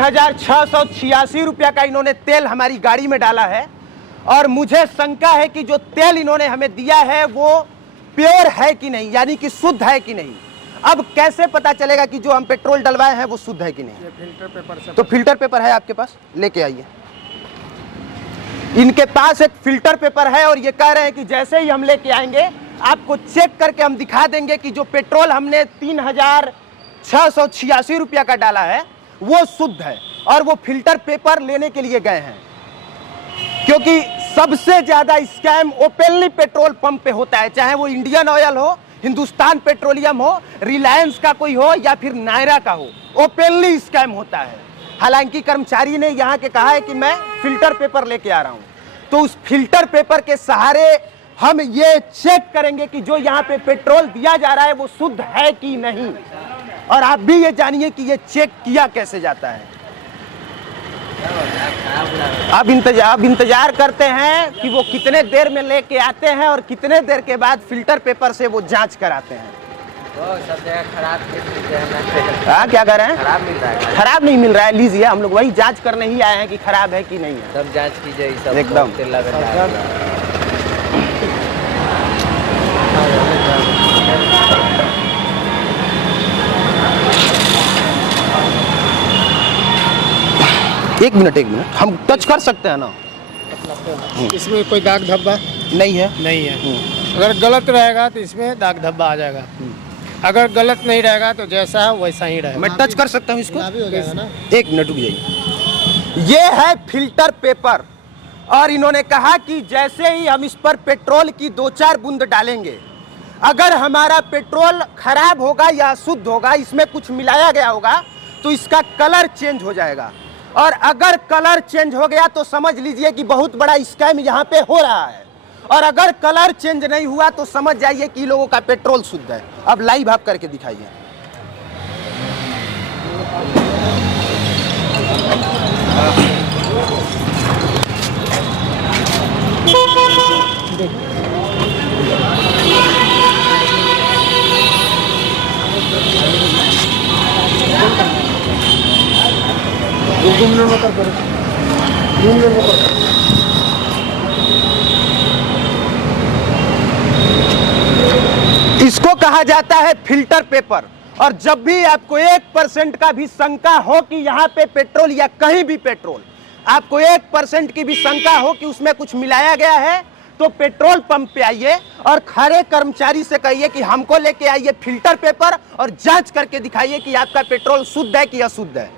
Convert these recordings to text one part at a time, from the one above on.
3,686 रुपया का इन्होंने तेल हमारी गाड़ी में डाला है और मुझे शंका है कि जो तेल इन्होंने हमें दिया है वो प्योर है कि नहीं, यानी कि शुद्ध है कि नहीं। अब कैसे पता चलेगा कि जो हम पेट्रोल डलवाए हैं वो शुद्ध है कि नहीं? ये फिल्टर पेपर से। तो फिल्टर पेपर है आपके पास, लेके आइए। इनके पास एक फिल्टर पेपर है और ये कह रहे हैं कि जैसे ही हम लेके आएंगे आपको चेक करके हम दिखा देंगे कि जो पेट्रोल हमने 3,686 रुपया का डाला है वो शुद्ध है। और वो फिल्टर पेपर लेने के लिए गए हैं क्योंकि सबसे ज्यादा स्कैम ओपनली पेट्रोल पंप पे होता है, चाहे वो इंडियन ऑयल हो, हिंदुस्तान पेट्रोलियम हो, रिलायंस का कोई हो या फिर नायरा का हो, ओपनली स्कैम होता है। हालांकि कर्मचारी ने यहाँ के कहा है कि मैं फिल्टर पेपर लेके आ रहा हूँ, तो उस फिल्टर पेपर के सहारे हम ये चेक करेंगे कि जो यहाँ पे पेट्रोल दिया जा रहा है वो शुद्ध है कि नहीं। और आप भी ये जानिए कि ये चेक किया कैसे जाता है। अब इंतजार करते हैं कि वो कितने देर में लेके आते हैं और कितने देर के बाद फिल्टर पेपर से वो जांच कराते हैं। तो सब जगह खराब क्या कर रहे हैं? खराब मिल रहा है। खराब नहीं मिल रहा है, लीजिए। हम लोग वही जांच करने ही आए हैं कि खराब है कि नहीं है। सब जांच कीजिए सब एकदम। एक मिनट हम टच कर सकते हैं ना? इसमें कोई दाग धब्बा नहीं है। नहीं है। अगर गलत रहेगा तो इसमें दाग धब्बा आ जाएगा, अगर गलत नहीं रहेगा तो जैसा है वैसा ही रहेगा। मैं टच कर सकता हूँ इसको? हो जाएगा ना। एक मिनट रुक जाइए। ये है फिल्टर पेपर और इन्होंने कहा कि जैसे ही हम इस पर पेट्रोल की 2-4 बूंद डालेंगे, अगर हमारा पेट्रोल खराब होगा या शुद्ध होगा, इसमें कुछ मिलाया गया होगा, तो इसका कलर चेंज हो जाएगा। और अगर कलर चेंज हो गया तो समझ लीजिए कि बहुत बड़ा स्कैम यहाँ पे हो रहा है। और अगर कलर चेंज नहीं हुआ तो समझ जाइए कि लोगों का पेट्रोल शुद्ध है। अब लाइव आप करके दिखाइए। इसको कहा जाता है फिल्टर पेपर। और जब भी आपको 1% का भी शंका हो कि यहाँ पे पेट्रोल या कहीं भी पेट्रोल, आपको 1% की भी शंका हो कि उसमें कुछ मिलाया गया है, तो पेट्रोल पंप पे आइए और खड़े कर्मचारी से कहिए कि हमको लेके आइए फिल्टर पेपर और जांच करके दिखाइए कि आपका पेट्रोल शुद्ध है कि अशुद्ध है।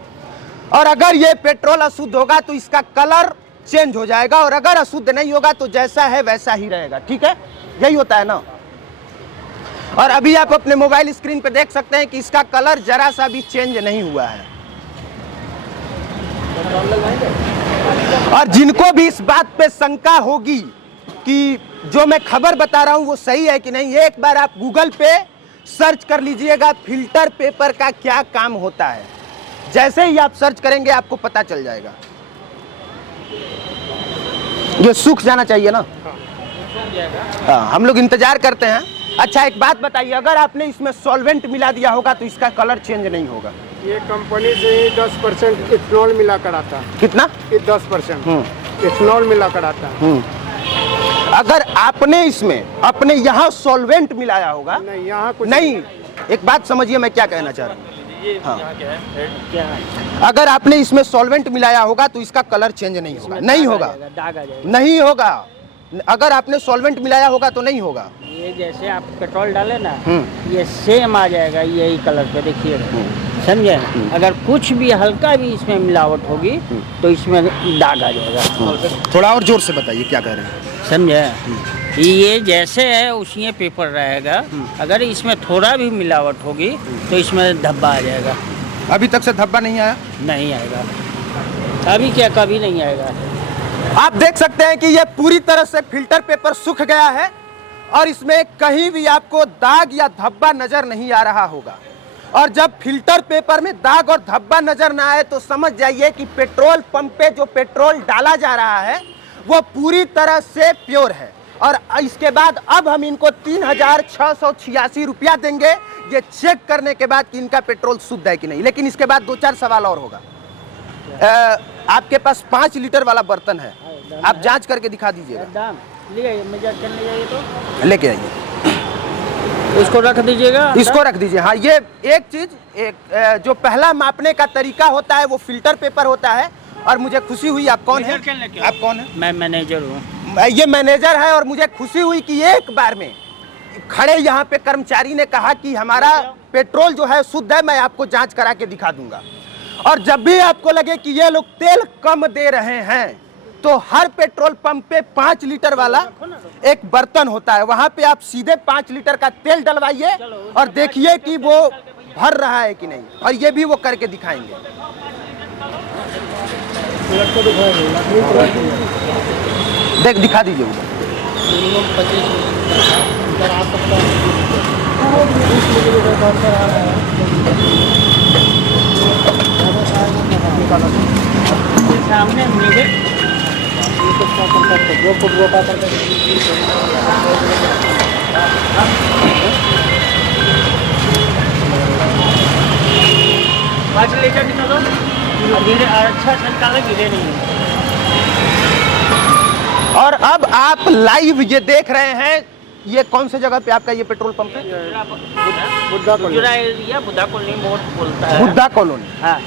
और अगर ये पेट्रोल अशुद्ध होगा तो इसका कलर चेंज हो जाएगा, और अगर अशुद्ध नहीं होगा तो जैसा है वैसा ही रहेगा। ठीक है, यही होता है ना। और अभी आप अपने मोबाइल स्क्रीन पे देख सकते हैं कि इसका कलर जरा सा भी चेंज नहीं हुआ है। और जिनको भी इस बात पे शंका होगी कि जो मैं खबर बता रहा हूं वो सही है कि नहीं, एक बार आप गूगल पे सर्च कर लीजिएगा फिल्टर पेपर का क्या काम होता है। जैसे ही आप सर्च करेंगे आपको पता चल जाएगा। ये सूख जाना चाहिए ना। हाँ, हम लोग इंतजार करते हैं। अच्छा, एक बात बताइए, अगर आपने इसमें सॉल्वेंट मिला दिया होगा तो इसका कलर चेंज नहीं होगा? ये कंपनी से 10% इथेनॉल मिला कर आता है। कितना? 10% इथेनॉल मिला कर आता है। अगर आपने इसमें अपने यहाँ सॉल्वेंट मिलाया होगा? नहीं, यहाँ कुछ नहीं। एक बात समझिए मैं क्या कहना चाह रहा हूँ। हाँ, अगर आपने इसमें सॉल्वेंट मिलाया होगा तो इसका कलर चेंज नहीं होगा। नहीं होगा, नहीं होगा। अगर आपने सॉल्वेंट मिलाया होगा तो नहीं होगा। ये जैसे आप पेट्रोल डाले ना, ये सेम आ जाएगा यही कलर पे, देखिए, समझे। अगर कुछ भी हल्का भी इसमें मिलावट होगी तो इसमें दाग आ जाएगा। थोड़ा और जोर से बताइए क्या कह रहे हैं, समझे। ये जैसे है उसी पेपर रहेगा, अगर इसमें थोड़ा भी मिलावट होगी तो इसमें धब्बा आ जाएगा। अभी तक से धब्बा नहीं आया? नहीं आएगा। अभी क्या, कभी नहीं आएगा। आप देख सकते हैं कि ये पूरी तरह से फिल्टर पेपर सूख गया है और इसमें कहीं भी आपको दाग या धब्बा नजर नहीं आ रहा होगा। और जब फिल्टर पेपर में दाग और धब्बा नजर ना आए तो समझ जाइए कि पेट्रोल पंप पे जो पेट्रोल डाला जा रहा है वो पूरी तरह से प्योर है। और इसके बाद अब हम इनको 3,686 रुपया देंगे ये चेक करने के बाद कि इनका पेट्रोल शुद्ध है कि नहीं। लेकिन इसके बाद 2-4 सवाल और होगा। आपके पास 5 लीटर वाला बर्तन है, आप जांच करके दिखा दीजिएगा। दाम ले आइए, मेजर कर ले जाइए तो लेके आइए, इसको रख दीजिएगा। इसको रख दीजिए। हाँ, ये एक चीज, जो पहला मापने का तरीका होता है वो फिल्टर पेपर होता है। और मुझे खुशी हुई, आप कौन है? आप कौन है? मैं मैनेजर हूँ। ये मैनेजर है। और मुझे खुशी हुई कि एक बार में खड़े यहाँ पे कर्मचारी ने कहा कि हमारा पेट्रोल जो है शुद्ध है, मैं आपको जांच करा के दिखा दूंगा। और जब भी आपको लगे कि ये लोग तेल कम दे रहे हैं तो हर पेट्रोल पंप पे 5 लीटर वाला एक बर्तन होता है, वहां पे आप सीधे 5 लीटर का तेल डलवाइए और देखिए कि वो भर रहा है कि नहीं। और ये भी वो करके दिखाएंगे। देख, दिखा दीजिए उधर। सामने मेरे जो फुटबॉल का करते 5 लीटर कितना दो धीरे अच्छा निकाले, गिरे नहीं। और अब आप लाइव ये देख रहे हैं, ये कौन से जगह पे आपका ये पेट्रोल पंप है? बुद्धा कॉलोनी मोड़ बोलता है। बुद्धा कॉलोनी। हाँ।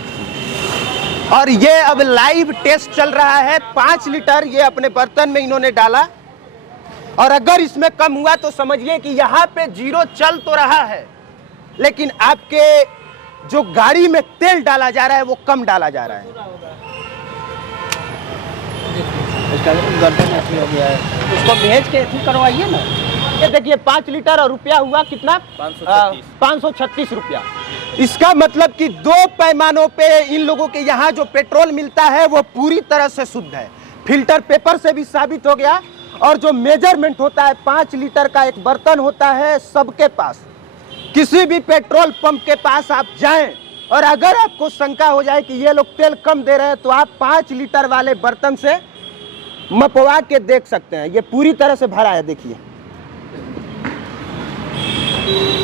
और ये अब लाइव टेस्ट चल रहा है। 5 लीटर ये अपने बर्तन में इन्होंने डाला और अगर इसमें कम हुआ तो समझिए कि यहाँ पे 0 चल तो रहा है, लेकिन आपके जो गाड़ी में तेल डाला जा रहा है वो कम डाला जा रहा है। इसका गर्दन ऐसी हो गया है, उसको भेज के ऐसी करवाइए ना। ये देखिए 5 लीटर और रुपया हुआ कितना? 536 रुपया। इसका मतलब कि 2 पैमानों पे इन लोगों के यहाँ जो पेट्रोल मिलता है वो पूरी तरह से शुद्ध है। फिल्टर पेपर से भी साबित हो गया। और जो मेजरमेंट होता है, 5 लीटर का एक बर्तन होता है सबके पास। किसी भी पेट्रोल पंप के पास आप जाएं और अगर आपको शंका हो जाए कि ये लोग तेल कम दे रहे हैं तो आप 5 लीटर वाले बर्तन से मपवा के देख सकते हैं। ये पूरी तरह से भरा है, देखिए।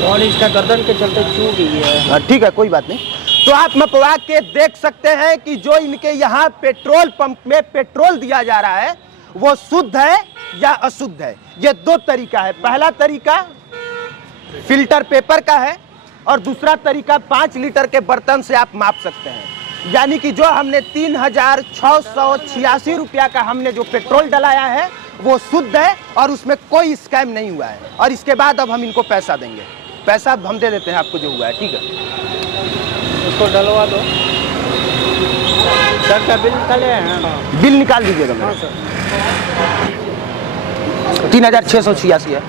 और इसका गर्दन के चलते चूक गई है। ठीक है, कोई बात नहीं। तो आप मपवा के देख सकते हैं कि जो इनके यहाँ पेट्रोल पंप में पेट्रोल दिया जा रहा है वो शुद्ध है या अशुद्ध है। ये 2 तरीका है। पहला तरीका फिल्टर पेपर का है और दूसरा तरीका 5 लीटर के बर्तन से आप माप सकते हैं। यानी कि जो हमने 3686 रुपया का हमने जो पेट्रोल डलाया है वो शुद्ध है और उसमें कोई स्कैम नहीं हुआ है। और इसके बाद अब हम इनको पैसा देंगे। पैसा हम दे देते हैं आपको जो हुआ है, ठीक है? उसको डलवा दो। सर का बिल निकाले हैं? बिल निकाल दीजिएगा मेरा। 3686 है।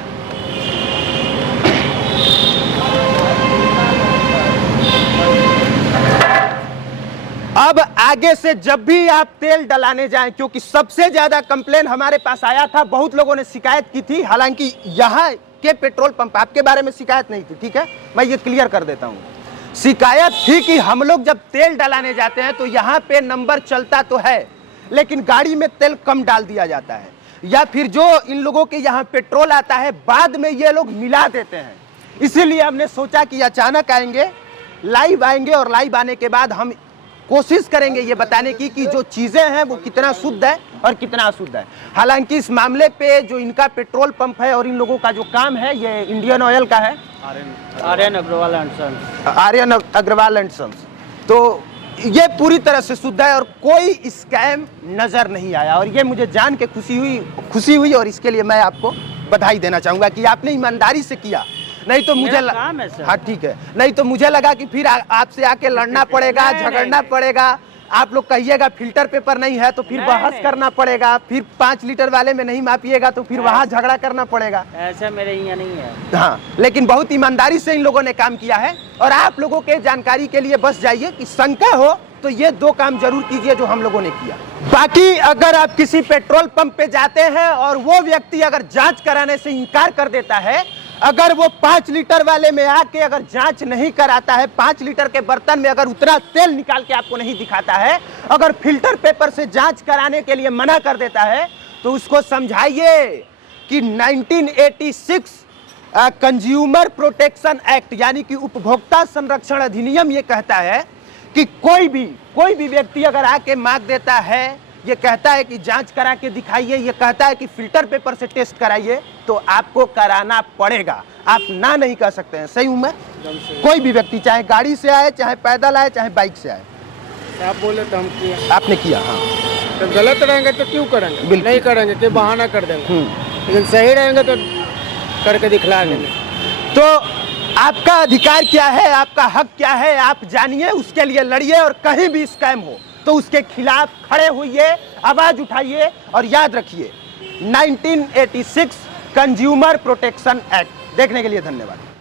अब आगे से जब भी आप तेल डलाने जाएं, क्योंकि सबसे ज्यादा कंप्लेन हमारे पास आया था, बहुत लोगों ने शिकायत की थी। हालांकि यहाँ के पेट्रोल पंप, आपके बारे में शिकायत नहीं थी, ठीक है? मैं ये क्लियर कर देता हूँ। शिकायत थी कि हम लोग जब तेल डलाने जाते हैं तो यहाँ पे नंबर चलता तो है लेकिन गाड़ी में तेल कम डाल दिया जाता है, या फिर जो इन लोगों के यहाँ पेट्रोल आता है बाद में ये लोग मिला देते हैं। इसीलिए हमने सोचा कि अचानक आएंगे, लाइव आएंगे और लाइव आने के बाद हम कोशिश करेंगे ये बताने की कि जो चीजें हैं वो कितना शुद्ध है और कितना अशुद्ध है। हालांकि इस मामले पे जो इनका पेट्रोल पंप है और इन लोगों का जो काम है ये इंडियन ऑयल का है, Aryan Agarwal and sons. Aryan Agarwal and sons. तो ये पूरी तरह से शुद्ध है और कोई स्कैम नजर नहीं आया। और ये मुझे जान के खुशी हुई और इसके लिए मैं आपको बधाई देना चाहूंगा कि आपने ईमानदारी से किया। नहीं तो मुझे हाँ ठीक है, नहीं तो मुझे लगा कि फिर आपसे आके लड़ना पड़ेगा, झगड़ना पड़ेगा। आप लोग कहिएगा फिल्टर पेपर नहीं है तो फिर बहस करना पड़ेगा, फिर 5 लीटर वाले में नहीं मापिएगा तो फिर वहाँ झगड़ा करना पड़ेगा। ऐसा मेरे यहाँ नहीं है। हाँ, लेकिन बहुत ईमानदारी से इन लोगों ने काम किया है। और आप लोगों के जानकारी के लिए बस जाइए कि शंका हो तो ये 2 काम जरूर कीजिए जो हम लोगों ने किया। बाकी अगर आप किसी पेट्रोल पंप पे जाते हैं और वो व्यक्ति अगर जांच कराने से इनकार कर देता है, अगर वो 5 लीटर वाले में आके अगर जांच नहीं कराता है, 5 लीटर के बर्तन में अगर उतना तेल निकाल के आपको नहीं दिखाता है, अगर फिल्टर पेपर से जांच कराने के लिए मना कर देता है, तो उसको समझाइए कि 1986 कंज्यूमर प्रोटेक्शन एक्ट यानी कि उपभोक्ता संरक्षण अधिनियम ये कहता है कि कोई भी व्यक्ति अगर आके मांग देता है, ये कहता है कि जांच करा के दिखाइए, ये कहता है कि फिल्टर पेपर से टेस्ट कराइए, तो आपको कराना पड़ेगा, आप ना नहीं कह सकते हैं। सही हूं मैं? कोई भी व्यक्ति चाहे गाड़ी से आए, चाहे पैदल आए, चाहे बाइक से आए। आप बोले तो हम किया, आपने किया। हाँ, तो गलत रहेंगे तो क्यों करेंगे? बिल्कुल। नहीं करेंगे तो बहाना कर देंगे, लेकिन सही रहेंगे तो करके दिखला देंगे। तो आपका अधिकार क्या है, आपका हक क्या है, आप जानिए, उसके लिए लड़िए, और कहीं भी स्कैम हो तो उसके खिलाफ खड़े होइए, आवाज उठाइए, और याद रखिए 1986 कंज्यूमर प्रोटेक्शन एक्ट। देखने के लिए धन्यवाद।